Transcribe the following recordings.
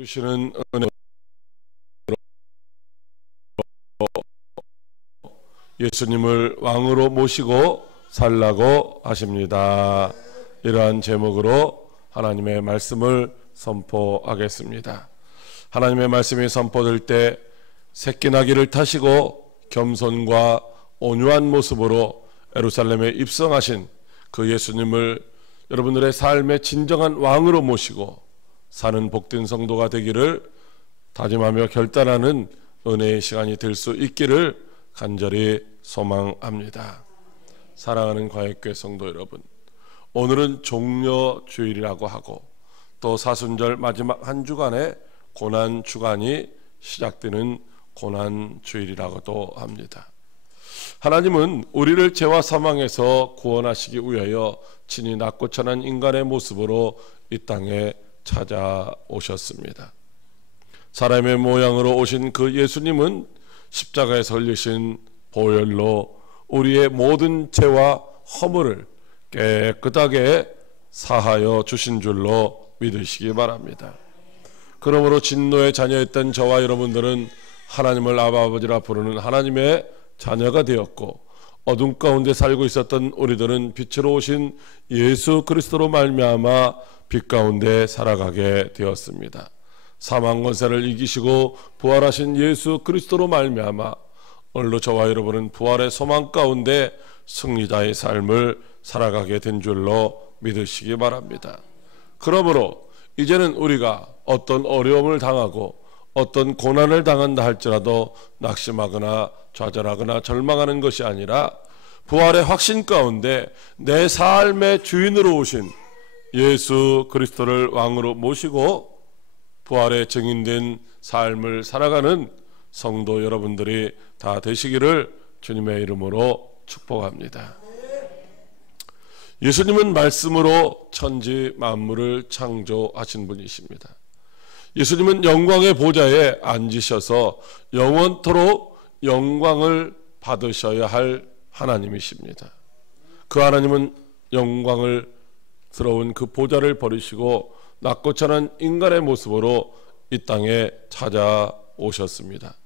주시는 은혜로 예수님을 왕으로 모시고 살라고 하십니다. 이러한 제목으로 하나님의 말씀을 선포하겠습니다. 하나님의 말씀이 선포될 때 새끼나귀를 타시고 겸손과 온유한 모습으로 예루살렘에 입성하신 그 예수님을 여러분들의 삶의 진정한 왕으로 모시고 사는 복된 성도가 되기를 다짐하며 결단하는 은혜의 시간이 될 수 있기를 간절히 소망합니다. 사랑하는 과역교회 성도 여러분, 오늘은 종려주일이라고 하고 또 사순절 마지막 한 주간의 고난주간이 시작되는 고난주일이라고도 합니다. 하나님은 우리를 죄와 사망에서 구원하시기 위하여 친히 낮고 천한 인간의 모습으로 이 땅에 찾아오셨습니다. 사람의 모양으로 오신 그 예수님은 십자가에 걸리신 보혈로 우리의 모든 죄와 허물을 깨끗하게 사하여 주신 줄로 믿으시기 바랍니다. 그러므로 진노의 자녀였던 저와 여러분들은 하나님을 아버지라 부르는 하나님의 자녀가 되었고, 어둠 가운데 살고 있었던 우리들은 빛으로 오신 예수 그리스도로 말미암아 빛 가운데 살아가게 되었습니다. 사망 권세를 이기시고 부활하신 예수 그리스도로 말미암아 오늘도 저와 여러분은 부활의 소망 가운데 승리자의 삶을 살아가게 된 줄로 믿으시기 바랍니다. 그러므로 이제는 우리가 어떤 어려움을 당하고 어떤 고난을 당한다 할지라도 낙심하거나 좌절하거나 절망하는 것이 아니라 부활의 확신 가운데 내 삶의 주인으로 오신 예수 그리스도를 왕으로 모시고 부활의 증인된 삶을 살아가는 성도 여러분들이 다 되시기를 주님의 이름으로 축복합니다. 예수님은 말씀으로 천지 만물을 창조하신 분이십니다. 예수님은 영광의 보좌에 앉으셔서 영원토록 영광을 받으셔야 할 하나님이십니다. 그 하나님은 영광을 스러운 그 보좌를 버리시고 낮고 천한 인간의 모습으로 이 땅에 찾아오셨습니다.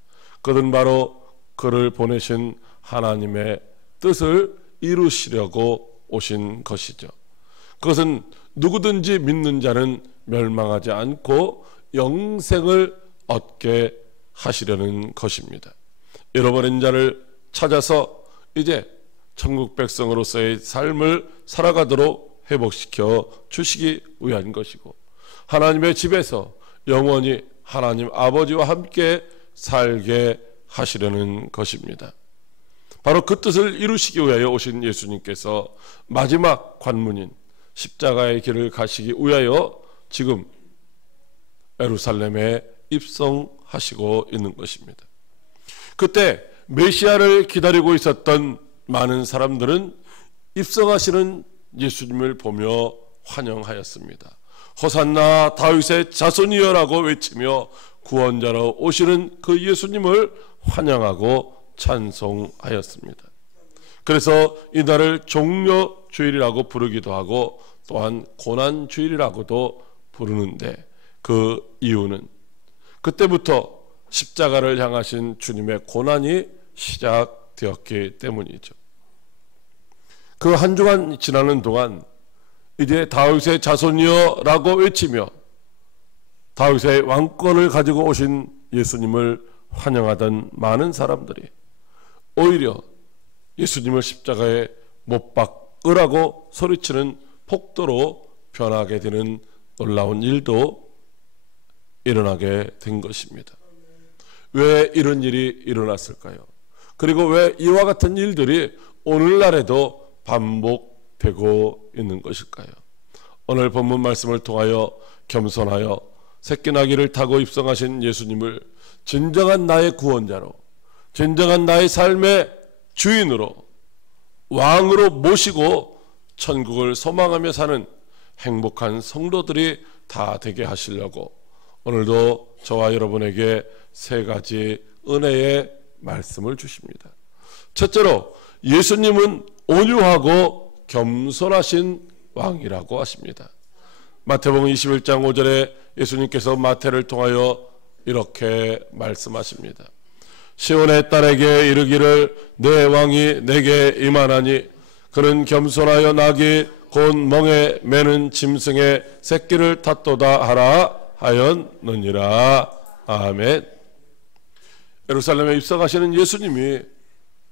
그는 바로 그를 보내신 하나님의 뜻을 이루시려고 오신 것이죠. 그것은 누구든지 믿는 자는 멸망하지 않고 영생을 얻게 하시려는 것입니다. 잃어버린 자를 찾아서 이제 천국 백성으로서의 삶을 살아가도록 회복시켜 주시기 위한 것이고, 하나님의 집에서 영원히 하나님 아버지와 함께 살게 하시려는 것입니다. 바로 그 뜻을 이루시기 위하여 오신 예수님께서 마지막 관문인 십자가의 길을 가시기 위하여 지금 예루살렘에 입성하시고 있는 것입니다. 그때 메시아를 기다리고 있었던 많은 사람들은 입성하시는 예수님을 보며 환영하였습니다. 호산나 다윗의 자손이여라고 외치며 구원자로 오시는 그 예수님을 환영하고 찬송하였습니다. 그래서 이날을 종려주일이라고 부르기도 하고 또한 고난주일이라고도 부르는데, 그 이유는 그때부터 십자가를 향하신 주님의 고난이 시작되었기 때문이죠. 그 한 주간 지나는 동안 이제 다윗의 자손이여라고 외치며 다윗의 왕권을 가지고 오신 예수님을 환영하던 많은 사람들이 오히려 예수님을 십자가에 못 박으라고 소리치는 폭도로 변하게 되는 놀라운 일도 일어나게 된 것입니다. 왜 이런 일이 일어났을까요? 그리고 왜 이와 같은 일들이 오늘날에도 반복되고 있는 것일까요? 오늘 본문 말씀을 통하여 겸손하여 새끼나귀를 타고 입성하신 예수님을 진정한 나의 구원자로, 진정한 나의 삶의 주인으로, 왕으로 모시고 천국을 소망하며 사는 행복한 성도들이 다 되게 하시려고 오늘도 저와 여러분에게 세 가지 은혜의 말씀을 주십니다. 첫째로 예수님은 온유하고 겸손하신 왕이라고 하십니다. 마태복음 21장 5절에 예수님께서 마태를 통하여 이렇게 말씀하십니다. 시온의 딸에게 이르기를 내 왕이 내게 임하나니 그는 겸손하여 낙이 곧 멍에 매는 짐승의 새끼를 탔도다 하라 하였느니라. 아멘. 예루살렘에 입성하시는 예수님이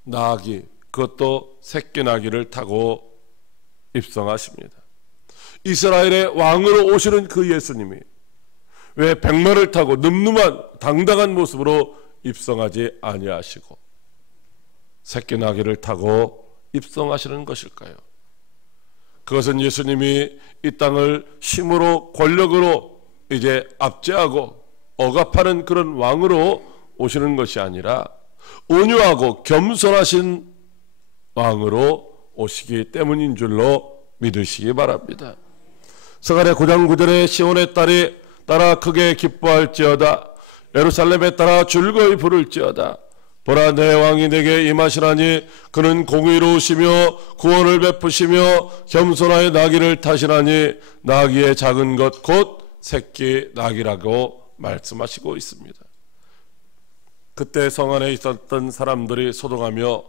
나귀, 그것도 새끼 나귀를 타고 입성하십니다. 이스라엘의 왕으로 오시는 그 예수님이 왜 백마를 타고 늠름한 당당한 모습으로 입성하지 아니하시고 새끼 나귀를 타고 입성하시는 것일까요? 그것은 예수님이 이 땅을 힘으로 권력으로 이제 압제하고 억압하는 그런 왕으로 오시는 것이 아니라 온유하고 겸손하신 왕으로 오시기 때문인 줄로 믿으시기 바랍니다. 스가랴 9장 9절에 시온의 딸이 따라 크게 기뻐할지어다 예루살렘에 따라 즐거이 부를지어다 보라 내 왕이 내게 임하시나니 그는 공의로우시며 구원을 베푸시며 겸손하여 나귀를 타시나니 나귀의 작은 것 곧 새끼 나귀라고 말씀하시고 있습니다. 그때 성 안에 있었던 사람들이 소동하며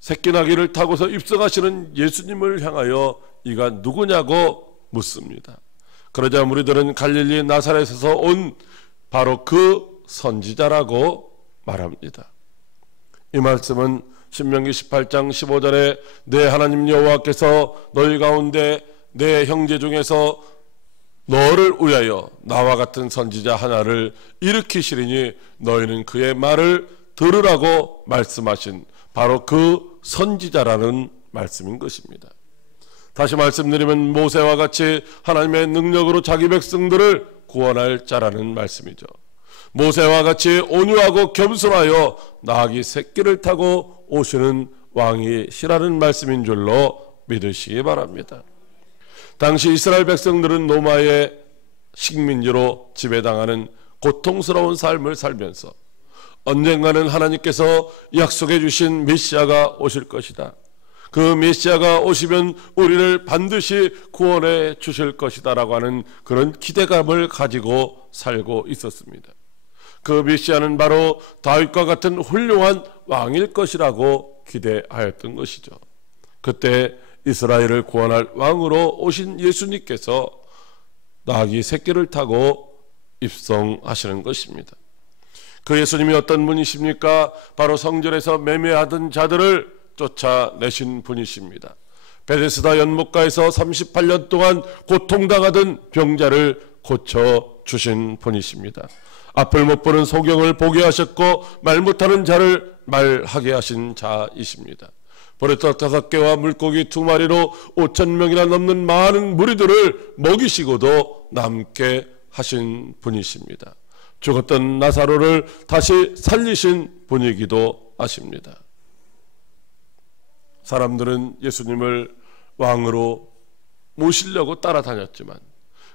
새끼 나귀를 타고서 입성하시는 예수님을 향하여 이가 누구냐고 묻습니다. 그러자 무리들은 갈릴리 나사렛에서 온 바로 그 선지자라고 말합니다. 이 말씀은 신명기 18장 15절에 내 하나님 여호와께서 너희 가운데 내 형제 중에서 너를 위하여 나와 같은 선지자 하나를 일으키시리니 너희는 그의 말을 들으라고 말씀하신 바로 그 선지자라는 말씀인 것입니다. 다시 말씀드리면 모세와 같이 하나님의 능력으로 자기 백성들을 구원할 자라는 말씀이죠. 모세와 같이 온유하고 겸손하여 나귀 새끼를 타고 오시는 왕이시라는 말씀인 줄로 믿으시기 바랍니다. 당시 이스라엘 백성들은 로마의 식민지로 지배당하는 고통스러운 삶을 살면서 언젠가는 하나님께서 약속해 주신 메시아가 오실 것이다. 그 메시아가 오시면 우리를 반드시 구원해 주실 것이다 라고 하는 그런 기대감을 가지고 살고 있었습니다. 그 메시아는 바로 다윗과 같은 훌륭한 왕일 것이라고 기대하였던 것이죠. 그때 이스라엘을 구원할 왕으로 오신 예수님께서 나귀 새끼를 타고 입성하시는 것입니다. 그 예수님이 어떤 분이십니까? 바로 성전에서 매매하던 자들을 쫓아내신 분이십니다. 베데스다 연못가에서 38년 동안 고통당하던 병자를 고쳐주신 분이십니다. 앞을 못 보는 소경을 보게 하셨고 말 못하는 자를 말하게 하신 자이십니다. 보리떡 5개와 물고기 2마리로 5,000명이나 넘는 많은 무리들을 먹이시고도 남게 하신 분이십니다. 죽었던 나사로를 다시 살리신 분이기도 하십니다. 사람들은 예수님을 왕으로 모시려고 따라다녔지만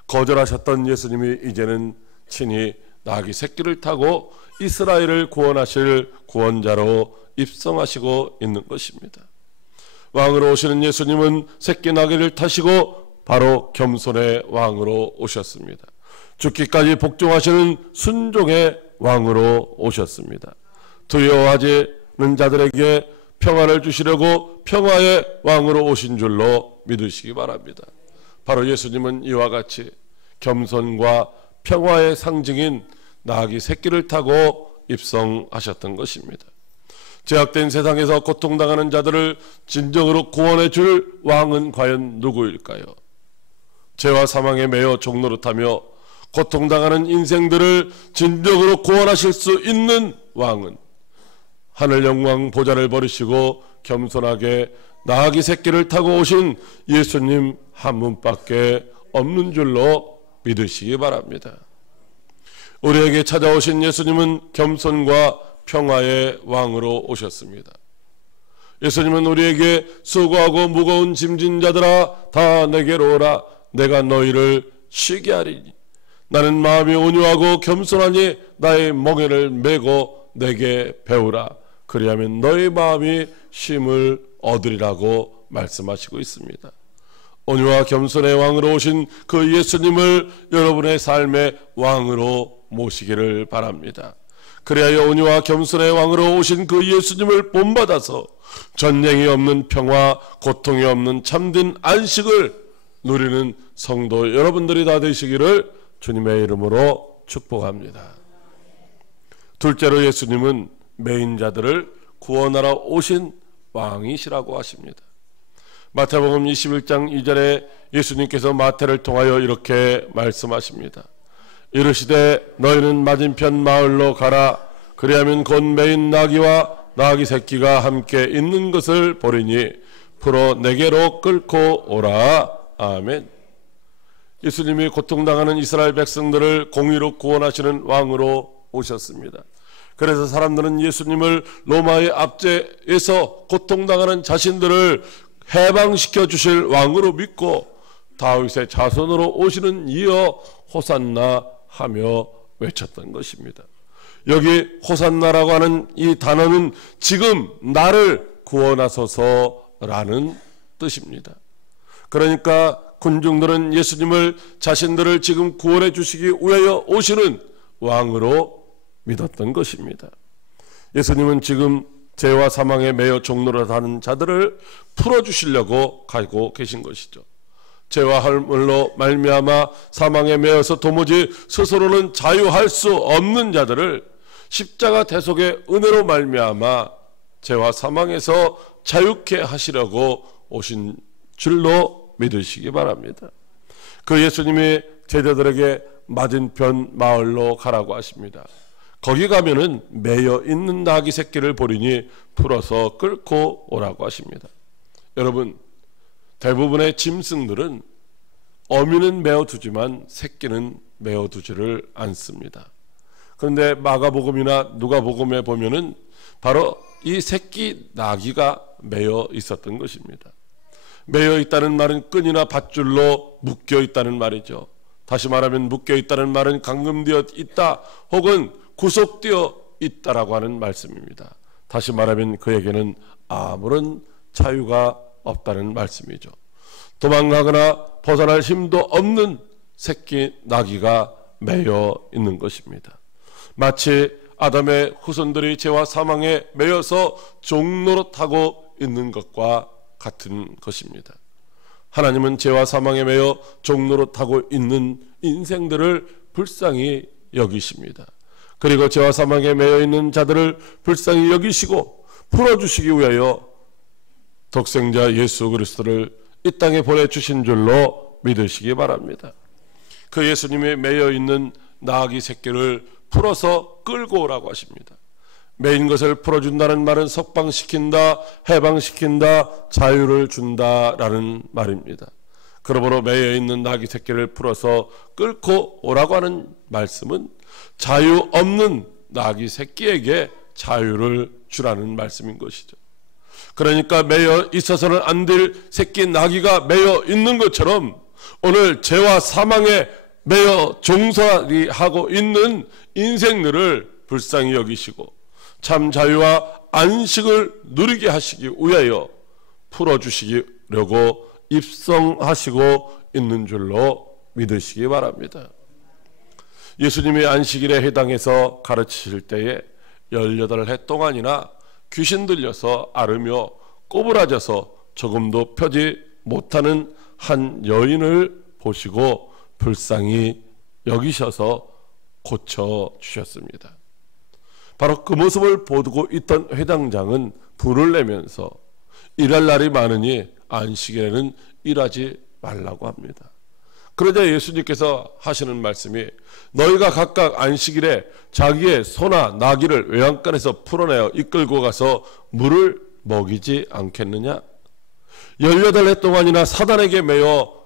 거절하셨던 예수님이 이제는 친히 나귀 새끼를 타고 이스라엘을 구원하실 구원자로 입성하시고 있는 것입니다. 왕으로 오시는 예수님은 새끼 나귀를 타시고 바로 겸손의 왕으로 오셨습니다. 죽기까지 복종하시는 순종의 왕으로 오셨습니다. 두려워하지는 자들에게 평안을 주시려고 평화의 왕으로 오신 줄로 믿으시기 바랍니다. 바로 예수님은 이와 같이 겸손과 평화의 상징인 나귀 새끼를 타고 입성하셨던 것입니다. 제약된 세상에서 고통당하는 자들을 진정으로 구원해 줄 왕은 과연 누구일까요? 죄와 사망에 매여 종노릇하며 고통당하는 인생들을 진정으로 구원하실 수 있는 왕은 하늘 영광 보좌를 버리시고 겸손하게 나귀 새끼를 타고 오신 예수님 한 분밖에 없는 줄로 믿으시기 바랍니다. 우리에게 찾아오신 예수님은 겸손과 평화의 왕으로 오셨습니다. 예수님은 우리에게 수고하고 무거운 짐진 자들아 다 내게로 오라 내가 너희를 쉬게 하리니 나는 마음이 온유하고 겸손하니 나의 멍에를 메고 내게 배우라 그리하면 너의 마음이 쉼을 얻으리라고 말씀하시고 있습니다. 온유와 겸손의 왕으로 오신 그 예수님을 여러분의 삶의 왕으로 모시기를 바랍니다. 그래야 온유와 겸손의 왕으로 오신 그 예수님을 본받아서 전쟁이 없는 평화, 고통이 없는 참된 안식을 누리는 성도 여러분들이 다 되시기를 주님의 이름으로 축복합니다. 둘째로 예수님은 매인 자들을 구원하러 오신 왕이시라고 하십니다. 마태복음 21장 2절에 예수님께서 마태를 통하여 이렇게 말씀하십니다. 이르시되 너희는 맞은편 마을로 가라. 그리하면 곧 매인 나귀와 나귀 새끼가 함께 있는 것을 보리니 풀어 내게로 끌고 오라. 아멘. 예수님이 고통당하는 이스라엘 백성들을 공의로 구원하시는 왕으로 오셨습니다. 그래서 사람들은 예수님을 로마의 압제에서 고통당하는 자신들을 해방시켜 주실 왕으로 믿고 다윗의 자손으로 오시는 이여 호산나 하며 외쳤던 것입니다. 여기 호산나라고 하는 이 단어는 지금 나를 구원하소서라는 뜻입니다. 그러니까 군중들은 예수님을 자신들을 지금 구원해 주시기 위하여 오시는 왕으로 믿었던 것입니다. 예수님은 지금 죄와 사망에 매여 종노릇하는 자들을 풀어주시려고 가고 계신 것이죠. 죄와 허물로 말미암아 사망에 매여서 도무지 스스로는 자유할 수 없는 자들을 십자가 대속의 은혜로 말미암아 죄와 사망에서 자유케 하시려고 오신 줄로 믿으시기 바랍니다. 그 예수님이 제자들에게 맞은편 마을로 가라고 하십니다. 거기 가면은 매여 있는 나귀 새끼를 보리니 풀어서 끌고 오라고 하십니다. 여러분, 대부분의 짐승들은 어미는 메어두지만 새끼는 메어두지를 않습니다. 그런데 마가복음이나 누가복음에 보면은 바로 이 새끼 나귀가 매여 있었던 것입니다. 매여 있다는 말은 끈이나 밧줄로 묶여 있다는 말이죠. 다시 말하면 묶여 있다는 말은 감금되어 있다 혹은 구속되어 있다라고 하는 말씀입니다. 다시 말하면 그에게는 아무런 자유가 없다는 말씀이죠. 도망가거나 벗어날 힘도 없는 새끼 나귀가 매여 있는 것입니다. 마치 아담의 후손들이 죄와 사망에 매여서 종노릇하고 있는 것과 같은 것입니다. 하나님은 죄와 사망에 매여 종노릇하고 있는 인생들을 불쌍히 여기십니다. 그리고 죄와 사망에 매여 있는 자들을 불쌍히 여기시고 풀어주시기 위하여 독생자 예수 그리스도를 이 땅에 보내주신 줄로 믿으시기 바랍니다. 그 예수님이 매여 있는 나귀 새끼를 풀어서 끌고 오라고 하십니다. 매인 것을 풀어준다는 말은 석방시킨다, 해방시킨다, 자유를 준다라는 말입니다. 그러므로 매여 있는 나귀 새끼를 풀어서 끌고 오라고 하는 말씀은 자유 없는 나귀 새끼에게 자유를 주라는 말씀인 것이죠. 그러니까 매여 있어서는 안 될 새끼 나귀가 매여 있는 것처럼 오늘 죄와 사망에 매여 종살이하고 있는 인생들을 불쌍히 여기시고 참 자유와 안식을 누리게 하시기 위하여 풀어주시려고 입성하시고 있는 줄로 믿으시기 바랍니다. 예수님이 안식일에 해당해서 가르치실 때에 18해 동안이나 귀신 들려서 앓으며 꼬부라져서 조금도 펴지 못하는 한 여인을 보시고 불쌍히 여기셔서 고쳐주셨습니다. 바로 그 모습을 보고 있던 회당장은 불을 내면서 일할 날이 많으니 안식일에는 일하지 말라고 합니다. 그러자 예수님께서 하시는 말씀이 너희가 각각 안식일에 자기의 소나 나귀를 외양간에서 풀어내어 이끌고 가서 물을 먹이지 않겠느냐? 18해 동안이나 사단에게 매여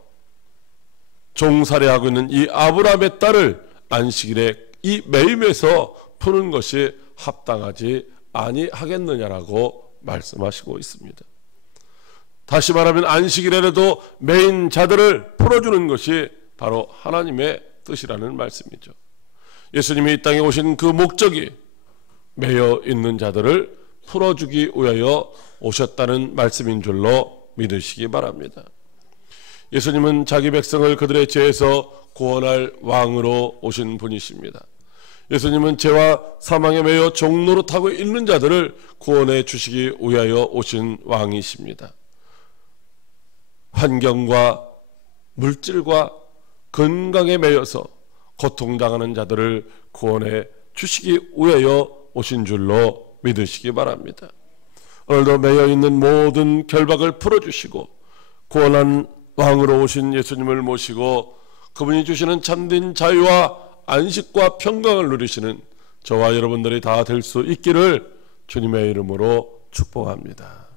종살이하고 있는 이 아브라함의 딸을 안식일에 이 매임에서 푸는 것이 합당하지 아니하겠느냐라고 말씀하시고 있습니다. 다시 말하면 안식일에라도 매인 자들을 풀어주는 것이 바로 하나님의 뜻이라는 말씀이죠. 예수님이 이 땅에 오신 그 목적이 매여 있는 자들을 풀어주기 위하여 오셨다는 말씀인 줄로 믿으시기 바랍니다. 예수님은 자기 백성을 그들의 죄에서 구원할 왕으로 오신 분이십니다. 예수님은 죄와 사망에 매여 종로로 타고 있는 자들을 구원해 주시기 위하여 오신 왕이십니다. 환경과 물질과 건강에 매여서 고통당하는 자들을 구원해 주시기 위하여 오신 줄로 믿으시기 바랍니다. 오늘도 매여있는 모든 결박을 풀어주시고 구원한 왕으로 오신 예수님을 모시고 그분이 주시는 참된 자유와 안식과 평강을 누리시는 저와 여러분들이 다 될 수 있기를 주님의 이름으로 축복합니다.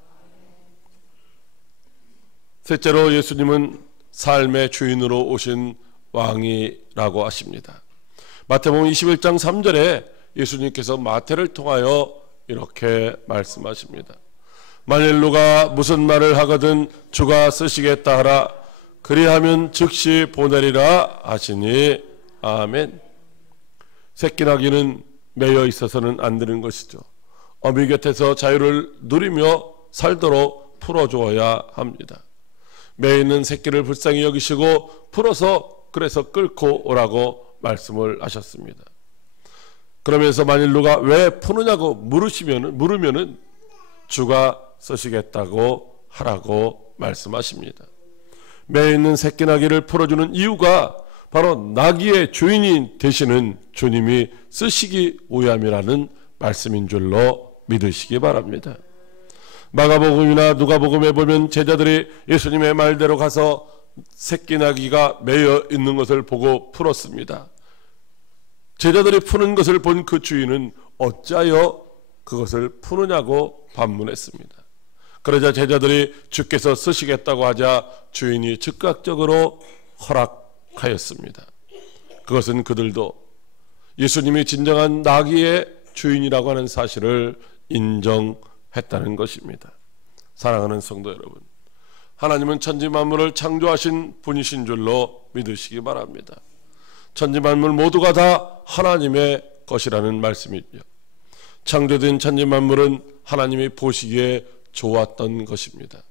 셋째로 예수님은 삶의 주인으로 오신 왕이라고 하십니다. 마태복음 21장 3절에 예수님께서 마태를 통하여 이렇게 말씀하십니다. 만일 누가 무슨 말을 하거든 주가 쓰시겠다 하라. 그리하면 즉시 보내리라 하시니 아멘. 새끼나귀는 매여 있어서는 안 되는 것이죠. 어미 곁에서 자유를 누리며 살도록 풀어주어야 합니다. 매여 있는 새끼를 불쌍히 여기시고 풀어서 그래서 끌고 오라고 말씀을 하셨습니다. 그러면서 만일 누가 왜 푸느냐고 물으면은 주가 쓰시겠다고 하라고 말씀하십니다. 매여 있는 새끼나귀를 풀어주는 이유가 바로 나귀의 주인이 되시는 주님이 쓰시기 위함이라는 말씀인 줄로 믿으시기 바랍니다. 마가복음이나 누가복음에 보면 제자들이 예수님의 말대로 가서 새끼나귀가 매여 있는 것을 보고 풀었습니다. 제자들이 푸는 것을 본 그 주인은 어찌하여 그것을 푸느냐고 반문했습니다. 그러자 제자들이 주께서 쓰시겠다고 하자 주인이 즉각적으로 허락하였습니다. 그것은 그들도 예수님이 진정한 나귀의 주인이라고 하는 사실을 인정했다는 것입니다. 사랑하는 성도 여러분, 하나님은 천지만물을 창조하신 분이신 줄로 믿으시기 바랍니다. 천지만물 모두가 다 하나님의 것이라는 말씀이죠. 창조된 천지만물은 하나님이 보시기에 좋았던 것입니다.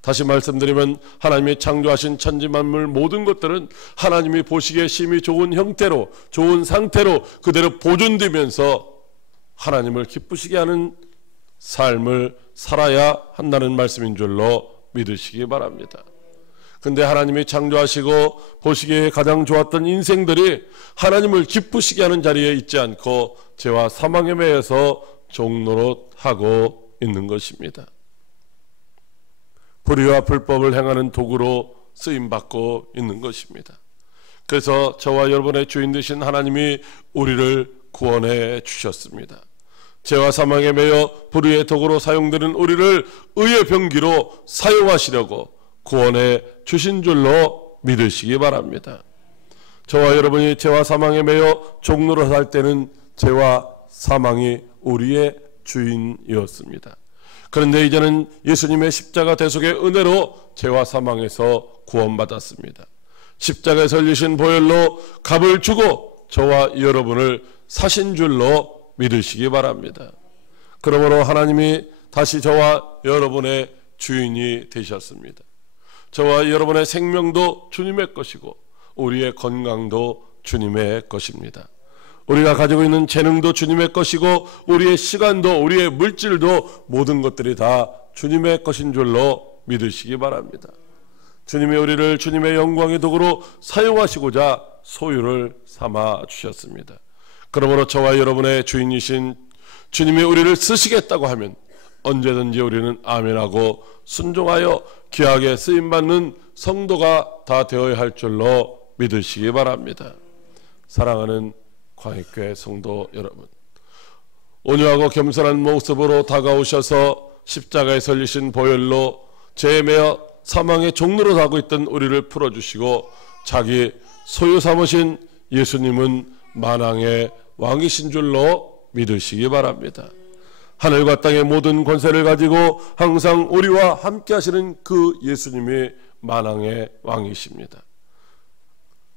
다시 말씀드리면 하나님이 창조하신 천지만물 모든 것들은 하나님이 보시기에 심히 좋은 형태로, 좋은 상태로 그대로 보존되면서 하나님을 기쁘시게 하는 삶을 살아야 한다는 말씀인 줄로 믿으시기 바랍니다. 근데 하나님이 창조하시고 보시기에 가장 좋았던 인생들이 하나님을 기쁘시게 하는 자리에 있지 않고 죄와 사망에 매여서 종노릇하고 있는 것입니다. 불의와 불법을 행하는 도구로 쓰임받고 있는 것입니다. 그래서 저와 여러분의 주인 되신 하나님이 우리를 구원해 주셨습니다. 죄와 사망에 매여 불의의 도구로 사용되는 우리를 의의 병기로 사용하시려고 구원해 주신 줄로 믿으시기 바랍니다. 저와 여러분이 죄와 사망에 매여 종노릇 할 때는 죄와 사망이 우리의 주인이었습니다. 그런데 이제는 예수님의 십자가 대속의 은혜로 죄와 사망에서 구원받았습니다. 십자가에 설리신 보혈로 값을 주고 저와 여러분을 사신 줄로 믿으시기 바랍니다. 그러므로 하나님이 다시 저와 여러분의 주인이 되셨습니다. 저와 여러분의 생명도 주님의 것이고 우리의 건강도 주님의 것입니다. 우리가 가지고 있는 재능도 주님의 것이고 우리의 시간도 우리의 물질도 모든 것들이 다 주님의 것인 줄로 믿으시기 바랍니다. 주님이 우리를 주님의 영광의 도구로 사용하시고자 소유를 삼아 주셨습니다. 그러므로 저와 여러분의 주인이신 주님이 우리를 쓰시겠다고 하면 언제든지 우리는 아멘하고 순종하여 귀하게 쓰임받는 성도가 다 되어야 할 줄로 믿으시기 바랍니다. 사랑하는 광역교회 성도 여러분, 온유하고 겸손한 모습으로 다가오셔서 십자가에 설리신 보혈로 죄에 매여 사망의 종로로 하고 있던 우리를 풀어주시고 자기 소유 삼으신 예수님은 만왕의 왕이신 줄로 믿으시기 바랍니다. 하늘과 땅의 모든 권세를 가지고 항상 우리와 함께 하시는 그 예수님이 만왕의 왕이십니다.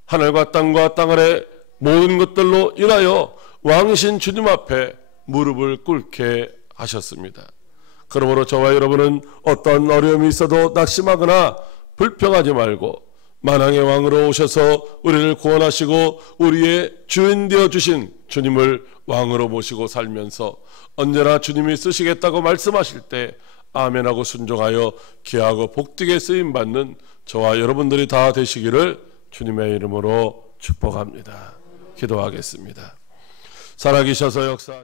하늘과 땅과 땅 아래 모든 것들로 인하여 왕이신 주님 앞에 무릎을 꿇게 하셨습니다. 그러므로 저와 여러분은 어떤 어려움이 있어도 낙심하거나 불평하지 말고 만왕의 왕으로 오셔서 우리를 구원하시고 우리의 주인 되어 주신 주님을 왕으로 모시고 살면서 언제나 주님이 쓰시겠다고 말씀하실 때 아멘하고 순종하여 귀하고 복되게 쓰임받는 저와 여러분들이 다 되시기를 주님의 이름으로 축복합니다. 기도하겠습니다. 살아계셔서 역사